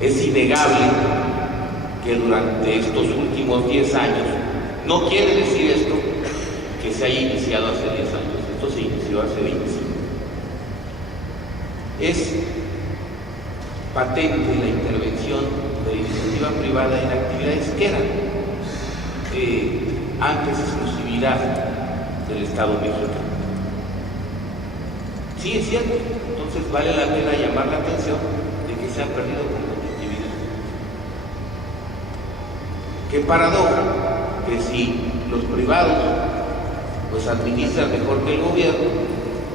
Es innegable que durante estos últimos 10 años, no quiere decir esto que se haya iniciado hace 10 años, esto se inició hace 25. Es patente la intervención de iniciativa privada en actividades que eran antes exclusividad del Estado mexicano. Sí, es cierto, entonces vale la pena llamar la atención de que se ha perdido competitividad. Qué paradoja que si los privados pues administran mejor que el gobierno,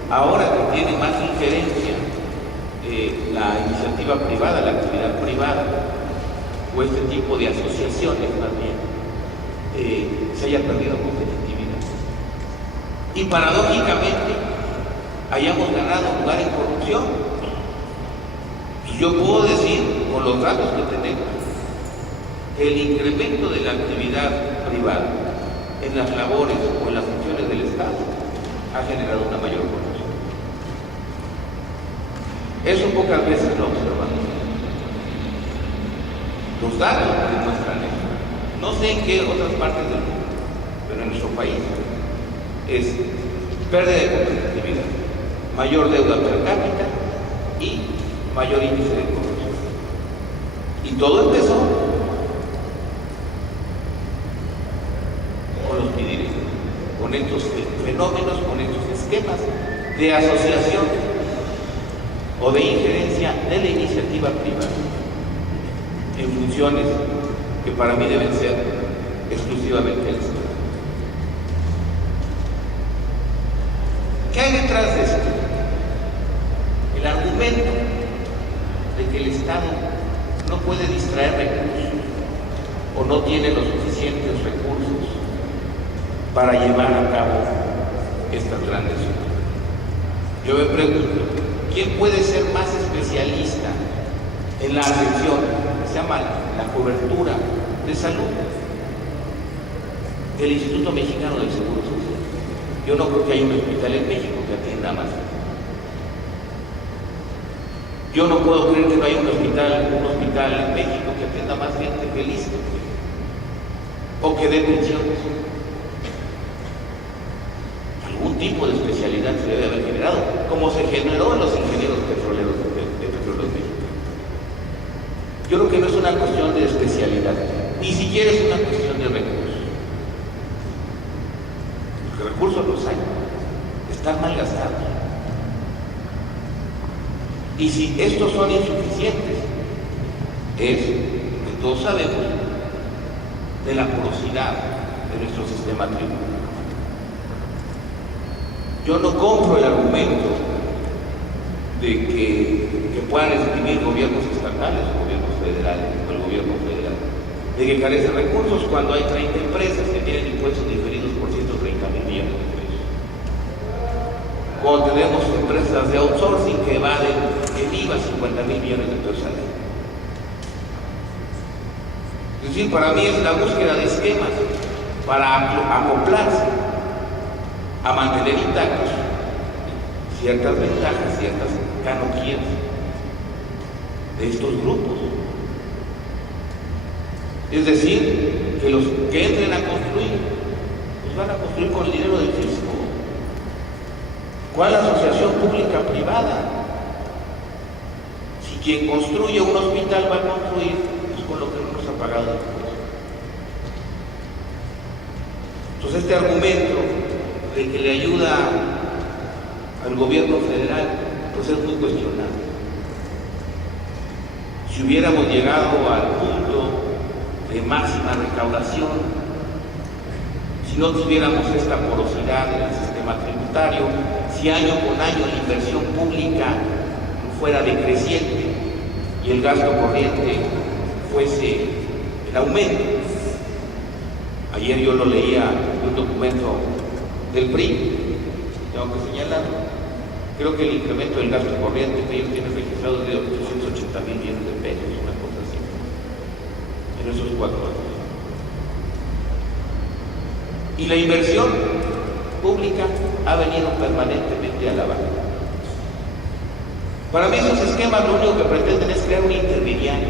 ahora que tiene más injerencia la iniciativa privada, la actividad privada, o este tipo de asociaciones más bien, se haya perdido competitividad. Y paradójicamente hayamos ganado lugar en corrupción. Y yo puedo decir, con los datos que tenemos, que el incremento de la actividad privada en las labores o en las funciones del Estado ha generado una mayor corrupción. Eso pocas veces lo observamos. Los datos demuestran eso. No sé en qué otras partes del mundo, pero en nuestro país es pérdida de competitividad, mayor deuda per cápita y mayor índice de corrupción. Y todo empezó con los pidires, con estos fenómenos, con estos esquemas de asociación o de injerencia de la iniciativa privada en funciones que para mí deben ser exclusivamente del Estado. ¿Qué hay detrás de esto? El argumento de que el Estado no puede distraer recursos o no tiene los suficientes recursos para llevar a cabo estas grandes obras. Yo me pregunto, ¿quién puede ser más especialista en la atención, que se llama la cobertura de salud, del Instituto Mexicano del Seguro Social? Yo no creo que haya un hospital en México que atienda más. Yo no puedo creer que no haya un hospital en México que atienda más gente feliz o que dé pensiones. Algún tipo de especialidad se debe haber generado, como se generó en los ingenieros petroleros de Petróleos Mexicanos. Yo creo que no es una cuestión de especialidad, ni siquiera es una cuestión de recursos. Porque recursos los hay, están mal gastados. Y si estos son insuficientes, es, que todos sabemos, de la porosidad de nuestro sistema tributario. Yo no compro el argumento de que puedan escribir gobiernos estatales o gobiernos federales o el gobierno federal de que carece de recursos cuando hay 30 empresas que tienen impuestos diferidos por 130,000 millones de pesos. Cuando tenemos empresas de outsourcing que evaden el IVA 50,000 millones de pesos al año. Es decir, para mí es la búsqueda de esquemas para acoplarse a mantener intactos ciertas ventajas, ciertas canonjías de estos grupos. Es decir, que los que entren a construir, pues van a construir con el dinero del fisco. ¿Cuál asociación pública-privada? Si quien construye un hospital va a construir, pues con lo que no nos ha pagado el impuesto. Entonces este argumento de que le ayuda al gobierno federal, pues es muy cuestionable. Si hubiéramos llegado al punto de máxima recaudación, si no tuviéramos esta porosidad en el sistema tributario, si año con año la inversión pública fuera decreciente y el gasto corriente fuese en aumento. Ayer yo lo leía en un documento del PRI, tengo que señalarlo. Creo que el incremento del gasto corriente que ellos tienen registrado es de 880,000 millones de pesos, una cosa así, en esos 4 años. Y la inversión pública ha venido permanentemente a la baja. Para mí esos esquemas lo único que pretenden es crear un intermediario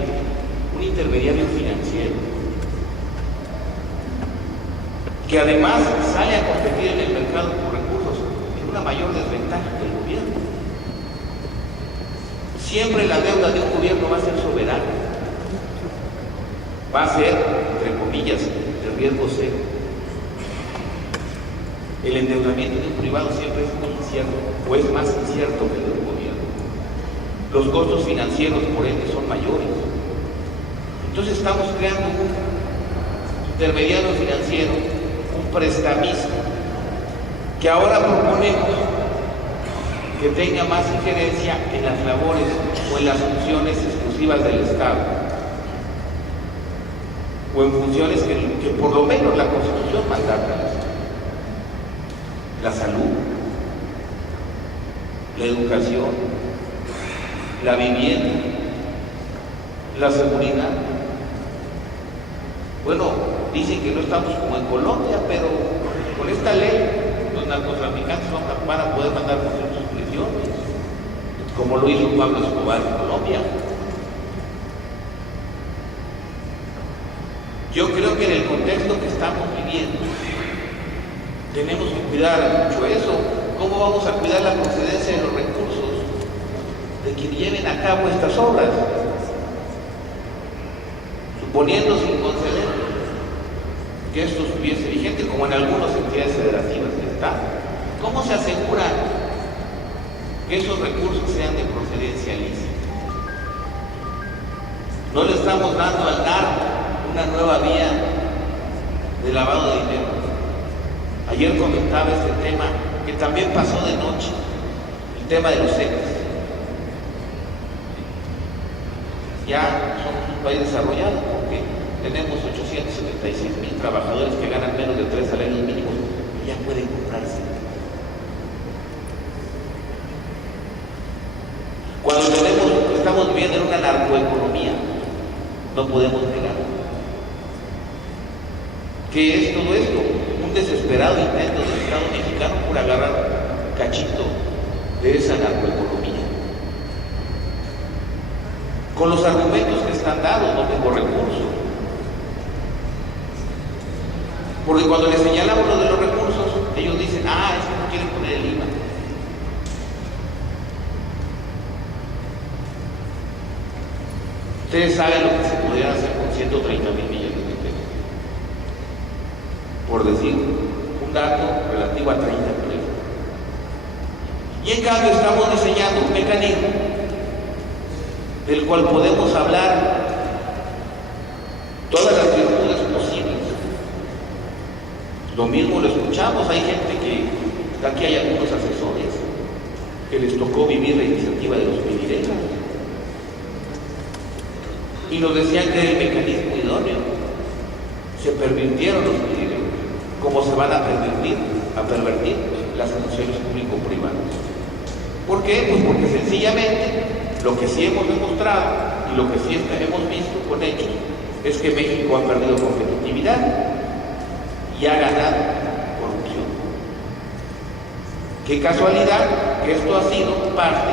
intermediario financiero, que además sale a competir en el mercado por recursos en una mayor desventaja que el gobierno. Siempre la deuda de un gobierno va a ser soberana, va a ser, entre comillas, de riesgo cero. El endeudamiento de un privado siempre es muy incierto, o es más incierto que el de un gobierno. Los costos financieros, por ende, son mayores. Entonces estamos creando un intermediario financiero, un prestamista, que ahora proponemos que tenga más injerencia en las labores o en las funciones exclusivas del Estado, o en funciones que por lo menos la Constitución mandata al Estado: la salud, la educación, la vivienda, la seguridad. Bueno, dicen que no estamos como en Colombia, pero con esta ley los narcotraficantes van a poder mandar sus prisiones, como lo hizo Pablo Escobar en Colombia. Yo creo que en el contexto que estamos viviendo tenemos que cuidar mucho eso. ¿Cómo vamos a cuidar la procedencia de los recursos de quienes lleven a cabo estas obras? Suponiendo, sin conceder, que esto estuviese vigente, como en algunas entidades federativas del Estado, ¿cómo se asegura que esos recursos sean de procedencia lícita? No le estamos dando al narco una nueva vía de lavado de dinero. Ayer comentaba este tema, que también pasó de noche, el tema de los ceques. Ya somos un país desarrollado porque tenemos 876,000 trabajadores que ganan menos de 3 salarios mínimos y ya pueden comprarse. Cuando estamos viviendo en una narcoeconomía, no podemos negar. ¿Qué es todo esto? Un desesperado intento del Estado mexicano por agarrar cachito de esa narcoeconomía, con los argumentos que están dados: no tengo recursos. Porque cuando les señalamos lo de los recursos, ellos dicen: es que no quieren poner el IVA. Ustedes saben lo que se podría hacer con 130,000 millones de pesos, por decir un dato relativo a 30 empleos. Y en cambio estamos diseñando un mecanismo del cual podemos hablar todas las virtudes posibles. Lo mismo lo escuchamos, hay gente que, aquí hay algunos asesores que les tocó vivir la iniciativa de los Pidirelas y nos decían que era el mecanismo idóneo. Se pervirtieron los Pidirelas, como se van a pervertir las asociaciones público-privadas. ¿Por qué? Pues porque sencillamente lo que sí hemos demostrado y lo que sí hemos visto con hechos es que México ha perdido competitividad y ha ganado corrupción. Qué casualidad que esto ha sido parte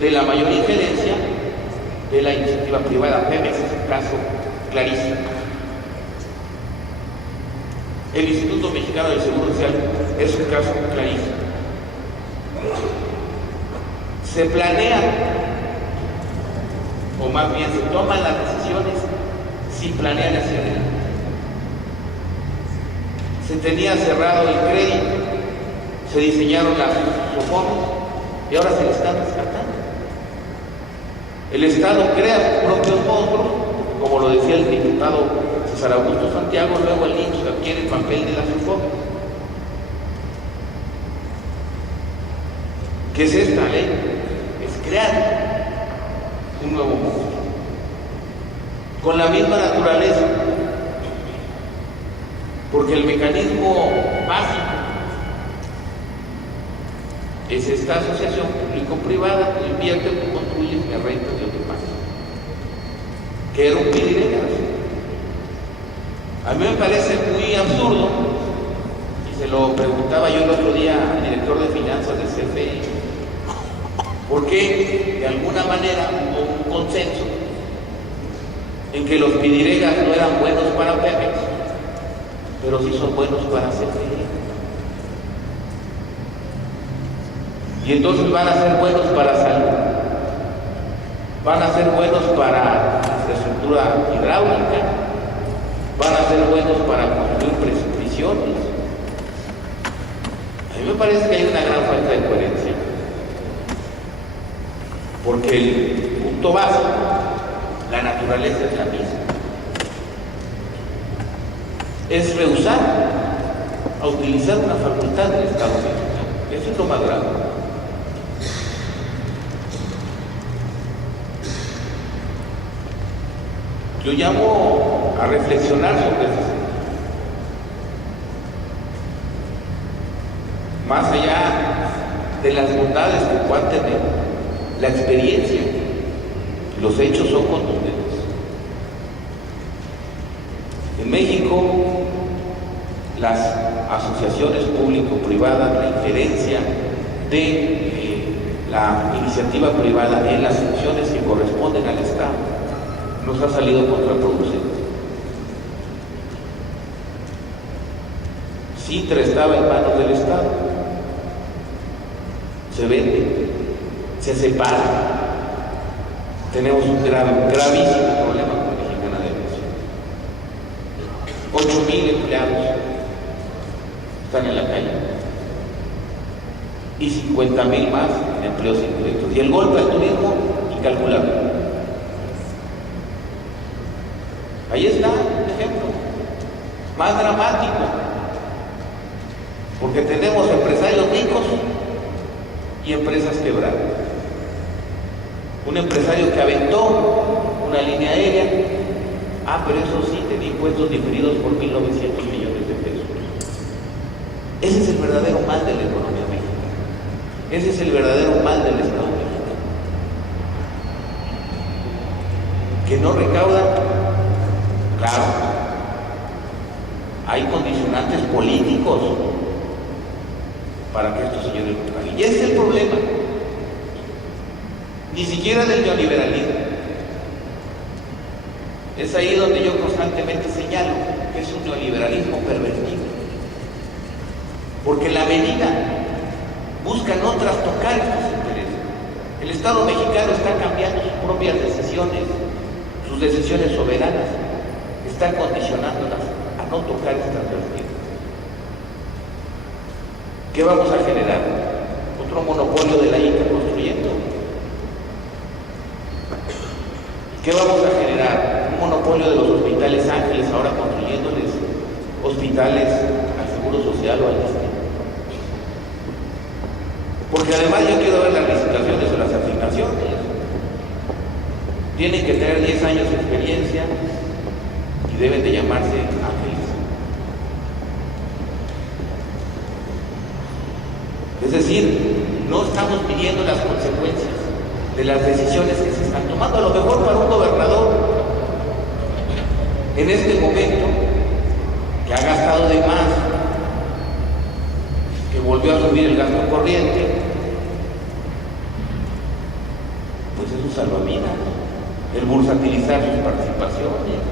de la mayor injerencia de la iniciativa privada. Pemex es un caso clarísimo. El Instituto Mexicano del Seguro Social es un caso clarísimo. Se planea, o más bien se toman las decisiones sin planear hacia adelante. Se tenía cerrado el crédito, se diseñaron las SOFOMES y ahora se le están rescatando. El Estado crea sus propios monstruos, como lo decía el diputado César Augusto Santiago, luego el IMSS adquiere el papel de la SOFOMES. ¿Qué es esta ley? Es crear un nuevo monstruo con la misma naturaleza, porque el mecanismo básico es esta asociación público-privada: tú inviertes, tú construyes, me rentas, yo te pago. Que era un Pidirelas. A mí me parece muy absurdo, y se lo preguntaba yo el otro día al director de finanzas del CFE, porque de alguna manera hubo un consenso en que los pidiregas no eran buenos para Pemex, pero sí son buenos para CFE. Y entonces van a ser buenos para salud, van a ser buenos para infraestructura hidráulica, van a ser buenos para construir prisiones. A mí me parece que hay una gran falta de coherencia, porque el punto básico, la naturaleza es la misma. Es rehusar a utilizar una facultad del Estado mexicano. Eso es lo más grave. Yo llamo a reflexionar sobre eso. Más allá de las bondades que puedan tener, la experiencia, los hechos son contundentes. En México, las asociaciones público-privadas, la injerencia de la iniciativa privada en las funciones que corresponden al Estado, nos ha salido contraproducente. Cintra estaba en manos del Estado, se vende, se separa. Tenemos un gravísimo problema con la Mexicana de Aviación. 8,000 empleados están en la calle y 50,000 más en empleos indirectos. Y el golpe al turismo, incalculable. Ahí está un ejemplo más dramático, porque tenemos empresarios ricos y empresas quebradas. Un empresario que aventó una línea aérea, pero eso sí, tenía impuestos diferidos por 1,900 millones de pesos. Ese es el verdadero mal de la economía mexicana. Ese es el verdadero mal del Estado mexicano, que no recauda. Claro, hay condicionantes políticos para que estos señores lo paguen. Y ese es el problema. Ni siquiera del neoliberalismo. Es ahí donde yo constantemente señalo que es un neoliberalismo pervertido. Porque en la medida buscan no trastocar estos intereses. El Estado mexicano está cambiando sus propias decisiones, sus decisiones soberanas. Están condicionándolas a no tocar estas vertientes. ¿Qué vamos a generar? Otro monopolio de la ICA construyendo. ¿Qué vamos a generar? Un monopolio de los hospitales Ángeles, ahora construyéndoles hospitales al Seguro Social o al ISSSTE. Porque además yo quiero ver las licitaciones o las asignaciones. Tienen que tener 10 años de experiencia y deben de llamarse Ángeles. Es decir, no estamos midiendo las consecuencias de las decisiones que se están tomando. A lo mejor para un gobernador en este momento, que ha gastado de más, que volvió a subir el gasto corriente, pues es un salvavidas. El bursatilizar sus participaciones,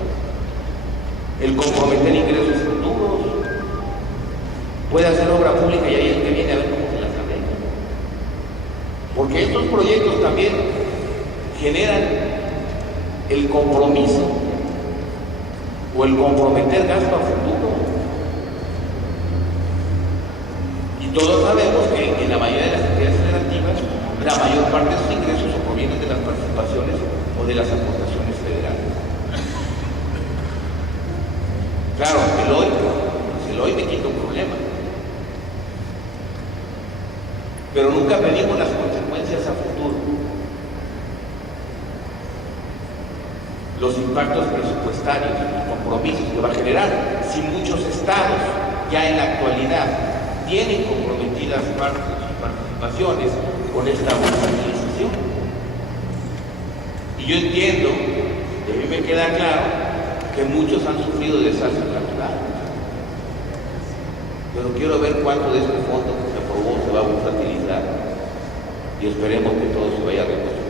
el comprometer ingresos futuros, puede hacer obra pública y ahí el que viene a ver cómo se las arregla. Porque estos proyectos también generan el compromiso o el comprometer gasto a futuro. Y todos sabemos que en la mayoría de las entidades federativas, la mayor parte de sus ingresos o provienen de las participaciones o de las aportaciones federales. Claro, el hoy me quita un problema. Pero nunca pedimos las consecuencias a futuro. Los impactos presupuestarios, los compromisos que va a generar. Si muchos estados ya en la actualidad tienen comprometidas parte de sus participaciones con esta bursatilización. Y yo entiendo, y a mí me queda claro, que muchos han sufrido desastres naturales. Pero quiero ver cuánto de este fondo que se aprobó se va a bursatilizar y esperemos que todo se vaya a reconstruir.